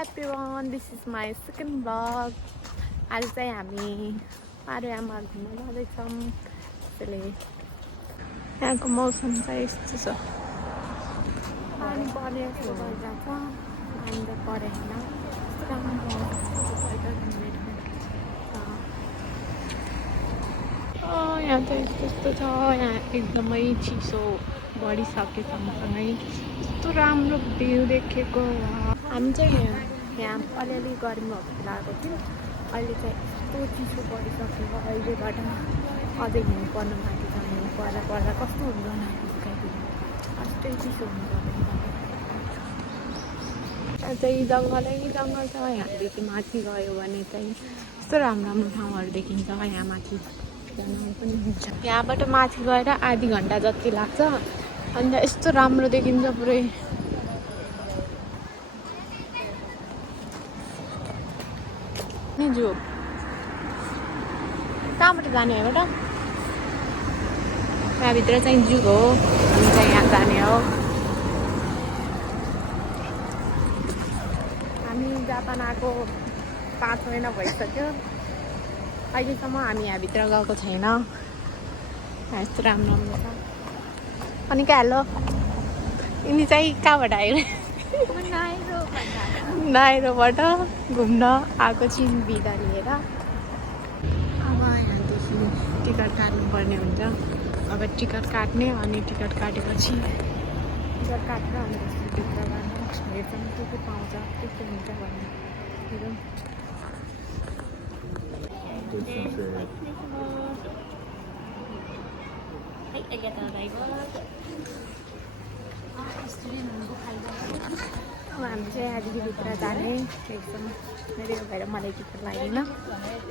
everyone, this is my second vlog. आज चाहिँ हामी पारुयामा घुम्न जाँदैछौँ। त्यसैले यहाँको मौसम चाहिँ यस्तो छ, पानी परे जस्तो भइरहेछ। पानी त परेन, यस्तो राम्रो यहाँ चाहिँ यस्तो छ। यहाँ एकदमै चिसो बढिसके सँगसँगै यस्तो राम्रो भ्यू देखेको। हामी चाहिँ यहाँ अलिअलि गर्मी भएको लागेको थियो, अहिले चाहिँ यस्तो चिसो बढिसक्यो। अहिलेबाट अझै हिउँ पर्नु बाँकी छ। हिउँ पर्दा कस्तो हुन्छ नआइदिनु, अझै चिसो हुन्छ। यहाँ चाहिँ जङ्गलै जङ्गल छ। यहाँदेखि माथि गयो भने चाहिँ यस्तो राम्रो ठाउँहरू देखिन्छ। यहाँ माथि जान पनि हुन्छ। यहाँबाट माथि गएर आधी घन्टा जति लाग्छ। अन्त यस्तो राम्रो देखिन्छ पुरै। जो कहाँबाट जाने हो बेटा? यहाँभित्र चाहिँ जू हो, हामी चाहिँ यहाँ जाने हो। हामी जापान आएको 5 महिना भइसक्यो। अहिलेसम्म हामी यहाँभित्र गएको छैन। यस्तो राम्रो राम्रो छ। अनि कहाँ हेलो यिनी चाहिँ कहाँबाट आयो? नाइरोबाट घुम्न आएको छिन् बिदा लिएर। अब यहाँदेखि टिकट काट्नुपर्ने हुन्छ। अब टिकट काट्ने, अनि टिकट काटेपछि टिकट काटेर अनि भित्र जाने, हेर्छौँ के पाउँछ, के हुन्छ भन्ने। अब हामी चाहिँ यहाँदेखि भित्र जाने एकदम मेरो भएर मलाई टिकट लागेन।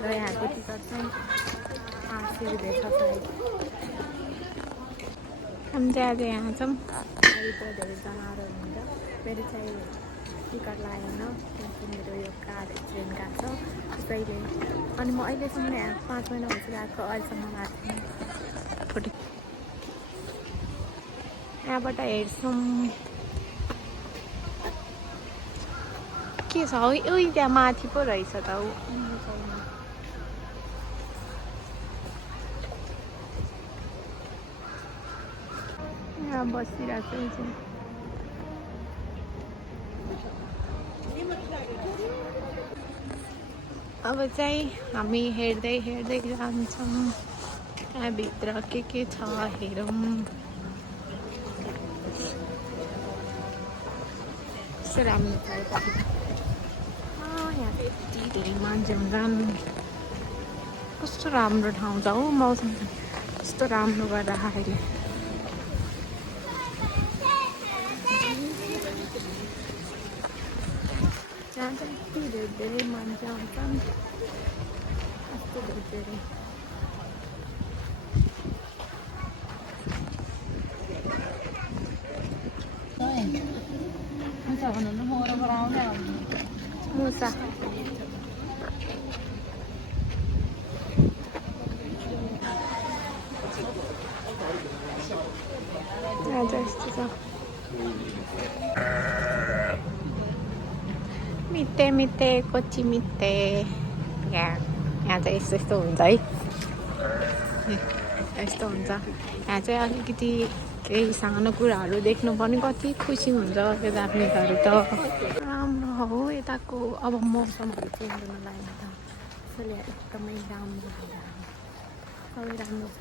र यहाँको टिकट चाहिँ 800 रुपियाँ छ सायद। हामी चाहिँ आज यहाँ छौँ। भित्र धेरैजनाहरू हुन्छ। मेरो चाहिँ टिकट लागेन किनकि मेरो यो कार एक्सिडेन्ट गएको छ। त्यसैले अनि म अहिलेसम्म यहाँ 5 महिना भइसकेको, अहिलेसम्म गएको थिएँ। फोटो यहाँबाट हेर्छौँ के छ। उही त्यहाँ माथि पो रहेछ त। यहाँ बसिरहेको चाहिँ अब चाहिँ हामी हेर्दै हेर्दै जान्छौँ। त्यहाँभित्र के छ हेरौँ। यस्तो राम्रो छ। यहाँ यति धेरै मान्छे हुन्छन्। कस्तो राम्रो ठाउँ छ हो। मौसम कस्तो राम्रो गरेर अहिले। यहाँ चाहिँ यति धेरै मान्छे आउँछन्। कस्तो धेरै मुसा यस्तो छ। मिते मिते कोची मिते। यहाँ चाहिँ यस्तो हुन्छ है। यस्तो हुन्छ। यहाँ चाहिँ अलिकति केही सानो कुराहरू देख्नु पनि कति खुसी हुन्छ त्यो जापानिजहरू त। राम्रो हो यताको। अब मौसमहरू चेन्ज हुन लागेको छ। त्यसैले एकदमै राम्रो सबै राम्रो छ।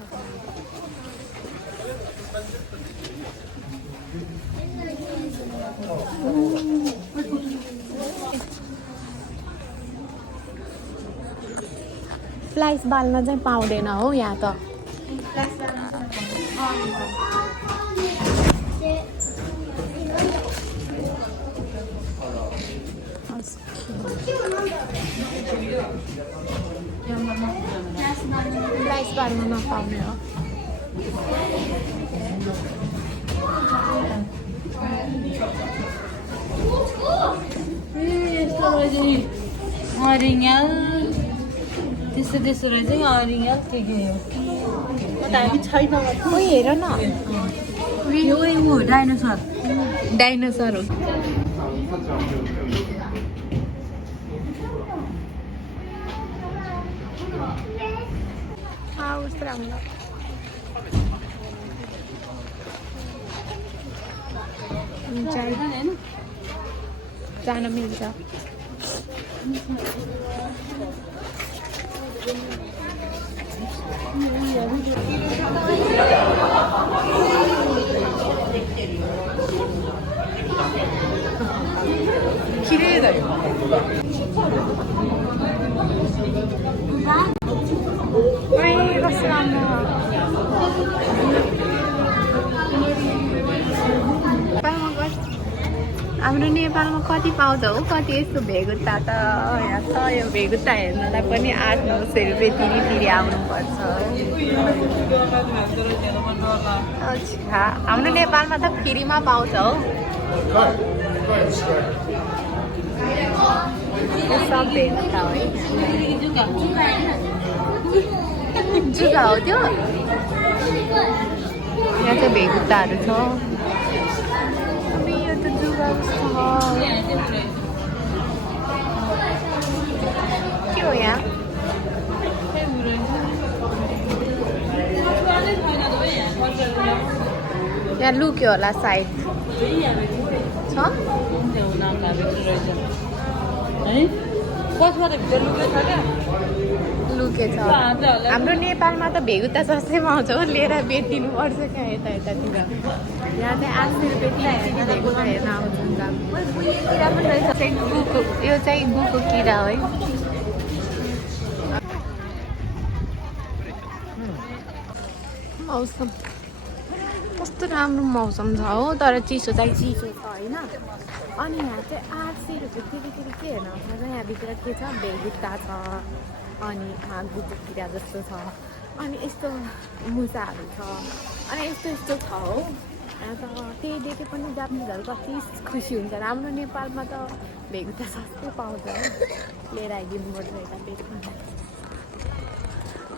फ्लाइस बाल्न चाहिँ पाउँदैन हो यहाँ त। फ्लाइस बाल्न नपाउने हो। त्यस्तो रहेछ नि अरियल के हो। हामी छैन। हेर न, यो डाइनोसर डाइनोसर हो। राम्रो जान मिल्छ 기대해요. Ay, kasama. हाम्रो नेपालमा कति पाउँछ हो कति यस्तो भेगुत्ता त यहाँ छ यो भेगुत्ता हेर्नलाई पनि 800-900 रुपियाँ तिरी आउनुपर्छ अच्छा हाम्रो नेपालमा त फ्रीमा पाउँछ हो सब भेगुत्ता हो जुगा हो त्यो यहाँ चाहिँ भेगुत्ताहरू छ यो त जुगा जस्तो के हो यहाँ यहाँ लुक्यो होला सायद छ लुकेछ हाम्रो नेपालमा त भेगुत्ता सस्तै पाउँछ हो लिएर बेचिदिनु पर्छ क्या यतातिर यहाँ चाहिँ 800 रुपियाँ भेगुत्ता हेर्न आउँछ यो चाहिँ गुको किरा हो है मौसम कस्तो राम्रो मौसम छ हो तर चिसो चाहिँ चिसो छ होइन अनि यहाँ चाहिँ 800 रुपियाँ तिरी के हेर्न आउँछ यहाँभित्र के छ भेगुत्ता छ अनि गुको किरा जस्तो छ अनि यस्तो मुसाहरू छ अनि यस्तो छ हो यहाँ त त्यही देखे पनि जापानिजहरू कति खुसी हुन्छ हाम्रो नेपालमा त भेगुत्ता सस्तै पाउँछ हो लिएर आइदिनु पर्छ यता बेच्नु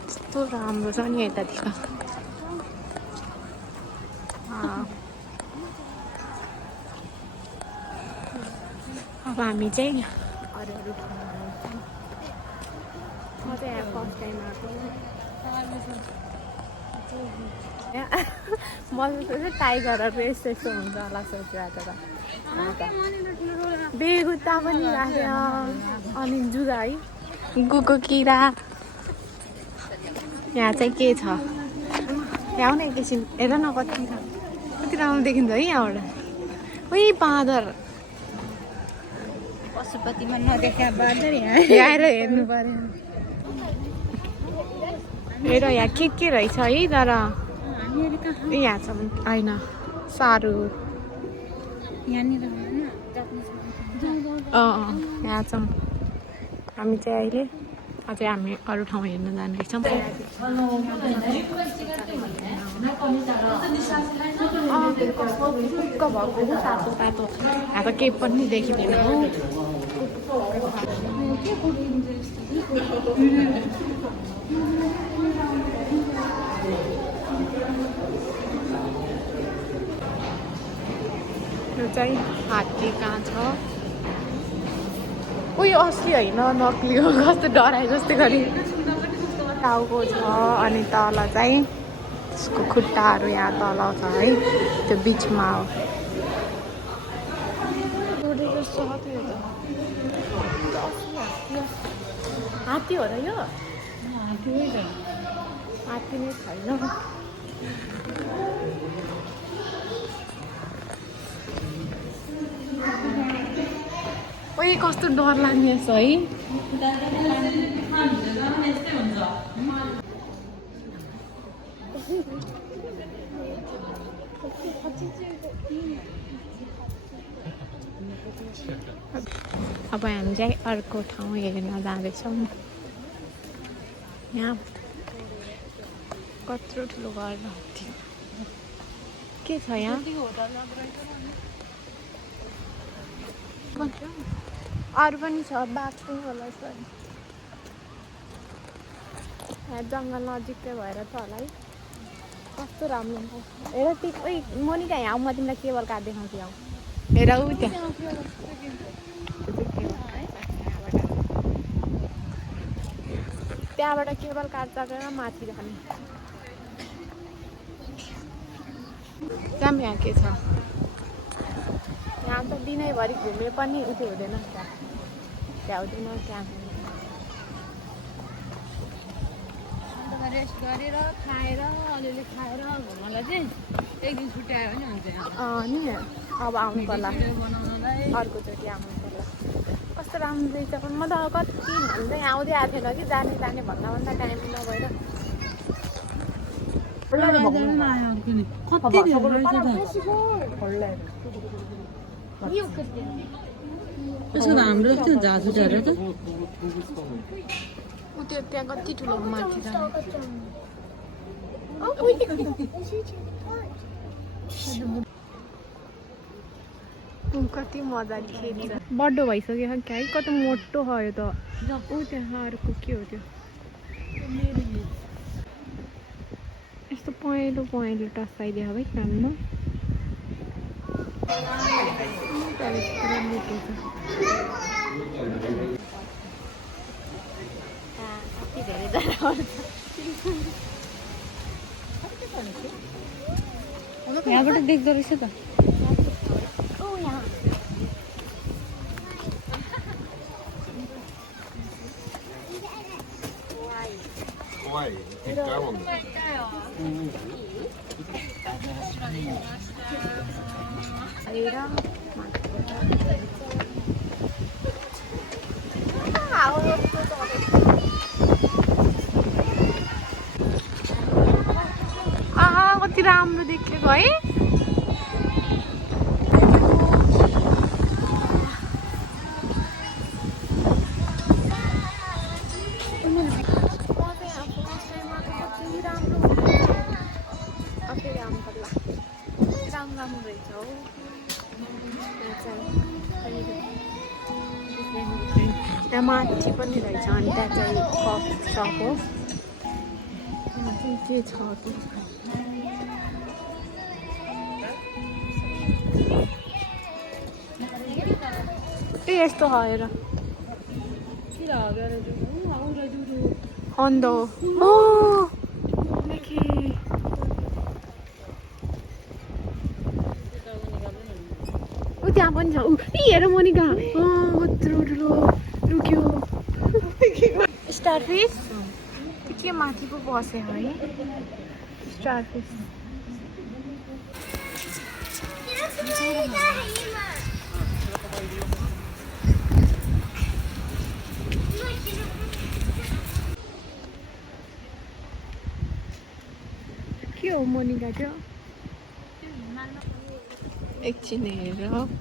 कस्तो राम्रो छ नि यतातिर अब हामी चाहिँ अरू म चाहिँ यहाँ फर्स्ट टाइम आएको मलाई चाहिँ टाइगरहरू यस्तो हुन्छ होला सोचिरहेको त बेगुत्ता पनि राख्यो अनि जुगा है गुको किरा यहाँ चाहिँ के छ यहाँ न एकैछिन हेर न कति राम्रो देखिन्छ है यहाँबाट उही बाँदर पशुपतिमा नदेखा बाँदर यहाँ आएर हेर्नु पर्यो हेर यहाँ के रहेछ है तर यहाँ छ होइन साह्रो यहाँ छौँ हामी चाहिँ अहिले अझै हामी अरू ठाउँ हेर्न जाँदैछौँ भएको तातो तातो यहाँ त केही पनि देखिँदैन हो यो चाहिँ हात्ती कहाँ छ उयो असली होइन नक्ली हो कस्तो डराए जस्तै गरी टाउको छ अनि तल चाहिँ त्यसको खुट्टाहरू यहाँ तल छ है त्यो बिचमा हो हात्ती हो र यो हात्ती नै छैन ओइ कस्तो डर लाग्ने छ है अब हामी चाहिँ अर्को ठाउँ हेर्न जाँदैछौँ यहाँ कत्रो ठुलो घर थियो के छ यहाँ अरू पनि छ बाघ पनि होला यहाँ जङ्गल नजिकै भएर त होला है कस्तो राम्रो हेर ओइ मोनिका यहाँ म तिमीलाई केबल कार्ड देखाउँछु आऊ हेर ऊ त्यहाँबाट केबल कार्ड चढेर माथि जाने जाम यहाँ के छ यहाँ त दिनैभरि घुमे पनि उठ्यो हुँदैन भ्याउँदैन त्यहाँ रेस्ट गरेर खाएर अलिअलि खाएर घुम्नलाई चाहिँ एक दिन छुट्टी आयो भने हुन्छ यहाँ नि अब आउनु पर्ला बनाउनलाई अर्कोचोटि आउनु पर्ला कस्तो राम्रो रहेछ पनि म त कति भन्दै आउँदै आएको थिएन कि जाने जाने भन्दा भन्दा टाइम नभएर कति धेरै रहेछ त यसको त हाम्रो थियो झासु झरेर त ऊ त्यो त्यहाँ कति ठुलो माथि कति मजाले खेल्छ बड्डो भइसक्यो क्या है कति मोटो हो यो त ऊ त्यहाँ अर्को के हो त्यो यस्तो पहेँलो पहेँलो टसाइदियो है कानमा यहाँबाट देख्दो रहेछ त कति राम्रो देखेको है राम्रो रहेछ हो त्यहाँ माथि पनि रहेछ अनि त्यहाँ चाहिँ कफी सप हो त्यहाँ चाहिँ के छ ए यस्तो हेर अन्त हो त्यहाँ पनि छ ऊ हेर मोनिका कत्रो ठुलो रुक्यो स्टारफिस के माथि पो बस्यो है स्टारफिस के हो मोनिका त्यो एकछिन हेरेर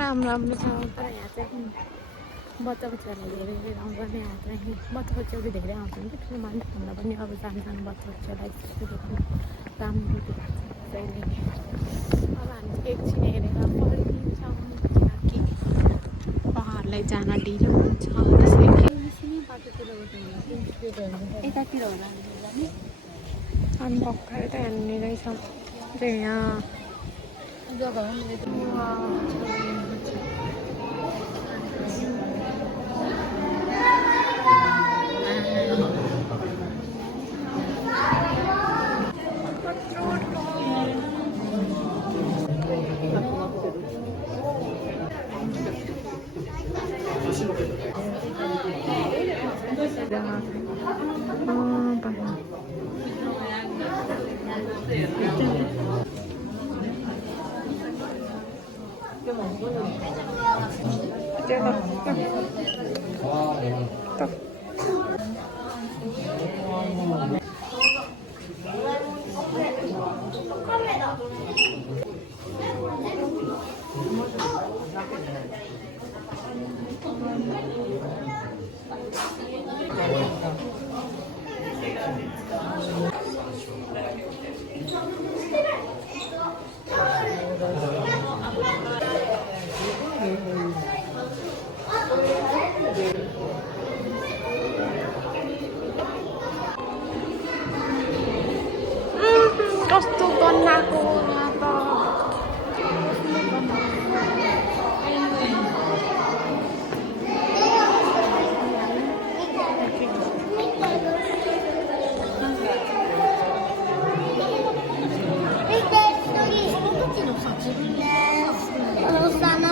राम्रो राम्रो छ तर यहाँ चाहिँ बच्चा बच्चाहरूलाई धेरै धेरै आउँदैन यहाँ चाहिँ बच्चा बच्चाहरू धेरै आउँछन् कि ठुलो मान्छेभन्दा पनि अब सानो सानो बच्चा बच्चालाई त्यस्तो देख्नु राम्रो देख्छ अहिले अब हामी एकछिन हेरेर फर्किन्छौँ किनकि पहाडलाई जान ढिलो हुन्छ त्यसैले यतातिर होला अनि भर्खर त यहाँनिर रहेछ यहाँ जग्गा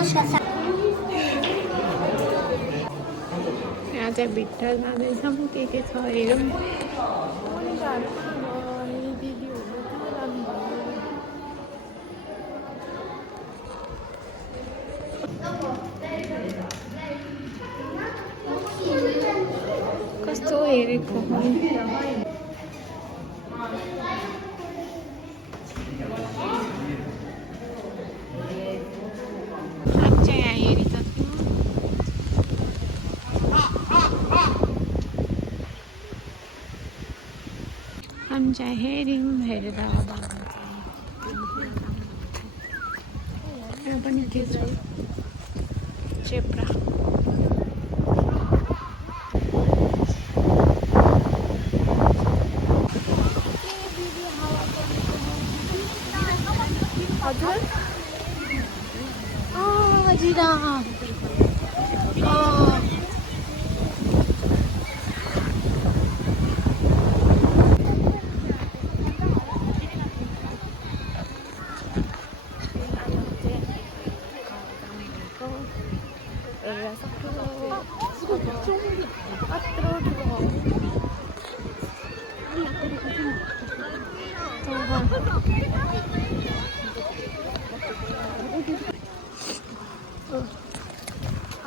यहाँ चाहिँ भित्र जाँदैछौँ के छ हेरौँ कस्तो हेरेको हम चाहिँ हेऱ्यौँ हेरेर अब यहाँ पनि के छ चेप्रा हजुर जिरा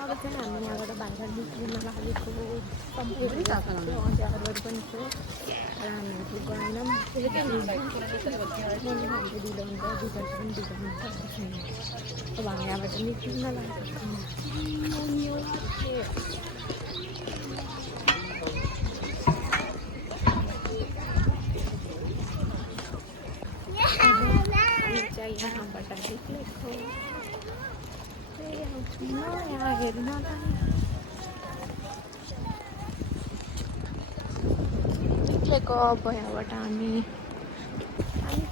अब चाहिँ हामी यहाँबाट बाहिर निस्किन लागेको अँध्यारोहरू पनि थियो र हामीहरू गएनौँ हाम्रो ढिलो हुन्छ रिजल्ट पनि ढिलो हुन्छ अब हामी यहाँबाट निस्किन लागेको यहाँबाट निस्केको यहाँ हेर्न निस्केको अब यहाँबाट हामी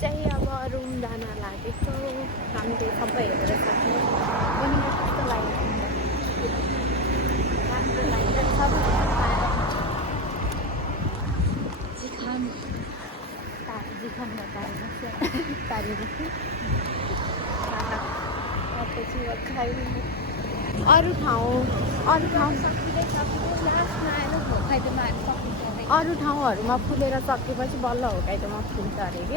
चाहिँ अब रुम जान लागेको हामीले सबै हेरेर सक्यौँ पनि कस्तो लाग्यो राम्रो लाग्यो सबै जिखाम अरू ठाउँहरूमा फुलेर सकेपछि बल्ल हुर्काइदोमा फुल्छ अरे कि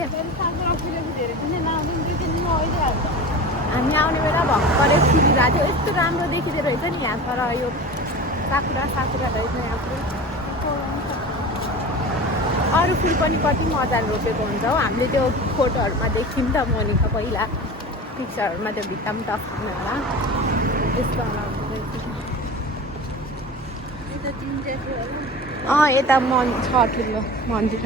हामी आउने बेला भर्खरै फुलिरहेको थियो यस्तो राम्रो देखिँदो रहेछ नि यहाँ तर यो साकुरा रहेछ यहाँ अरू फुल पनि कति मजाले रोपेको हुन्छ हौ हामीले त्यो फोटोहरूमा देख्यौँ त मोनिका पहिला पिक्चरहरूमा त्यो भित्तामा टक्किने होला यस्तो यता मन छ ठुलो मन्दिर